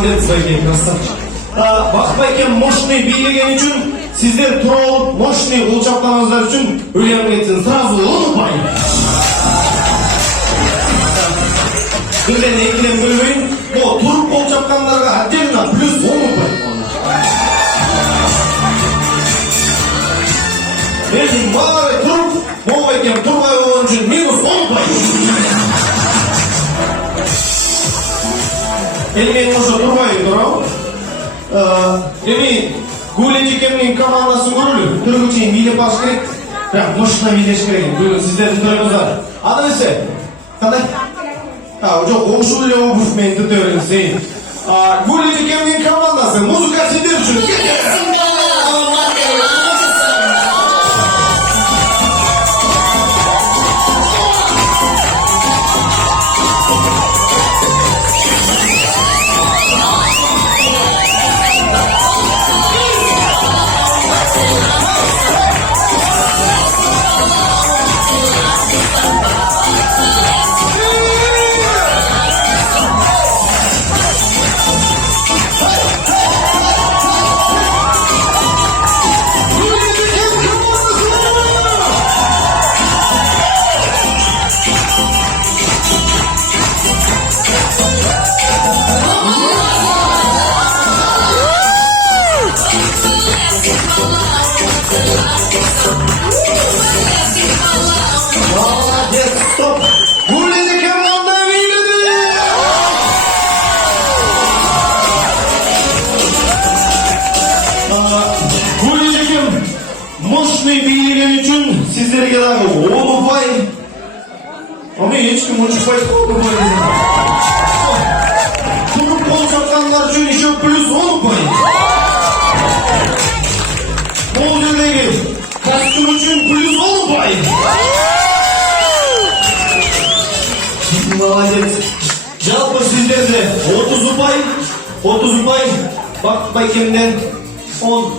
Молодец, Байкен, красавчик. Бақыт Байкен мощный бийлеген үшін, сіздер тұра олып, мощный қол шапқаныңыздар үшін өлем кетсін. Сразу ұмытпай. Бірден екілен бөлмейін. Бұл тұрып қол шапқандарға отдельно плюс ұмытпай. Мерзім балары тұрып, бұл Байкен тұрғай болған үшін минус ұмытпай. Елмен ұшы тұрмай тұрау. Деми, Гулич екемнің командасын көрілі. Түргі чейін билеп баш керек. Бірақ мұшына билеш керек. Бүгін сіздердің тұрыңыздар. Ады несі? Қандай? Жоқ, оңшыл өлі обуф мен түтөрін сейін. Гулич екемнің командасы. Музыка сендер үшін. Молодец, стоп! Гулич команда биледі! Гулич екем мощный билеген үшін сіздерге дағы 10 ұпай. Мен ешкім 10 ұпай қойды. Тұрып қол шапқандар үшін еще плюс 10 ұпай. Бұл жердегі костюм үшін плюс 10 ұпай. Молодец. Жалпы сіздерде 30 ұпай. Бақыт Байкемден 10.